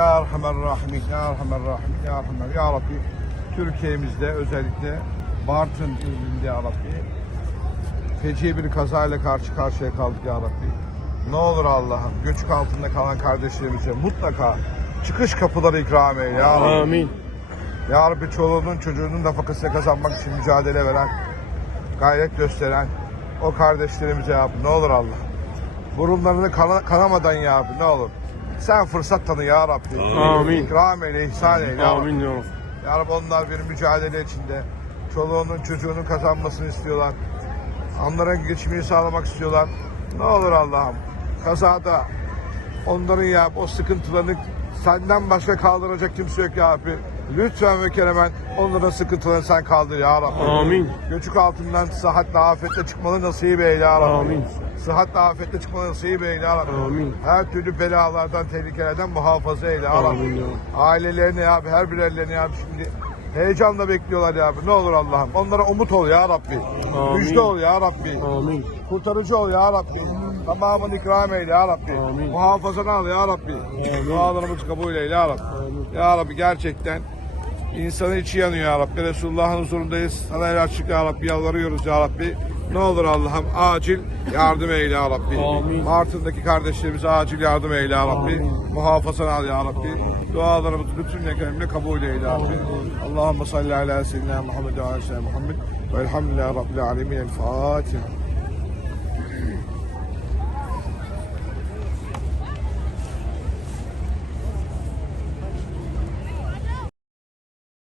Ya Erhamer Rahimin, Ya Erhamer Rahimin, Ya Erhamer. Ya Rabbi Türkiye'mizde özellikle Bartın ilinde Ya Rabbi feci bir kazayla karşı karşıya kaldık Ya Rabbi. Ne olur Allah'ım göçük altında kalan kardeşlerimize mutlaka çıkış kapıları ikram eyle Ya Rabbi. Amin. Ya Rabbi çoluğunun çocuğunun nafakasını kazanmak için mücadele veren, gayret gösteren o kardeşlerimize ya Rabbi ne olur Allah. Burunlarını kana- kanamadan ya Rabbi ne olur. Sen fırsat tanı ya Rabbi. Amin. İkram eyle, ihsan eyle ya Rabbi. Amin ya Rabbi. Ya Rabbi onlar bir mücadele içinde. Çoluğunun çocuğunun kazanmasını istiyorlar. Onların geçimini sağlamak istiyorlar. Ne olur Allah'ım. Kazada onların ya o sıkıntılarını senden başka kaldıracak kimse yok ya Rabbi. Lütfen ve keremen onların sıkıntılarını sen kaldır ya Rabbi. Amin. Göçük altından sıhhatle afetle çıkmalı nasip eyle ya Rabbi. Amin. Sıhhatle afetle çıkmalı nasip eyle ya Rabbi. Amin. Her türlü belalardan, tehlikelerden muhafaza eyle ya Rabbi. Amin ya. Ailelerine ya Rabbi, her birerlerine ya Rabbi şimdi heyecanla bekliyorlar ya Rabbi. Ne olur Allah'ım. Onlara umut ol ya Rabbi. Amin. Müjde ol ya Rabbi. Amin. Kurtarıcı ol ya Rabbi. Tamamını ikram eyle ya Rabbi. Amin. Muhafazanı al ya Rabbi. Dualarımızı kabul eyle ya Rabbi. Ya Rabbi gerçekten insanın içi yanıyor ya Rabbi. Resulullah'ın huzurundayız. Sana el açık ya Rabbi. Yalvarıyoruz ya Rabbi. Ne olur Allah'ım acil yardım eyle ya Rabbi. Amin. Martın'daki kardeşlerimize acil yardım eyle ya Rabbi. Muhafazanı al ya Rabbi. Dualarımızı bütün neklerimle kabul eyle ya Rabbi. Allahümme salli ala seyyidina Muhammed ve ala seyyidina Muhammed. Velhamdülillahi Rabbil alemin. El Fatiha.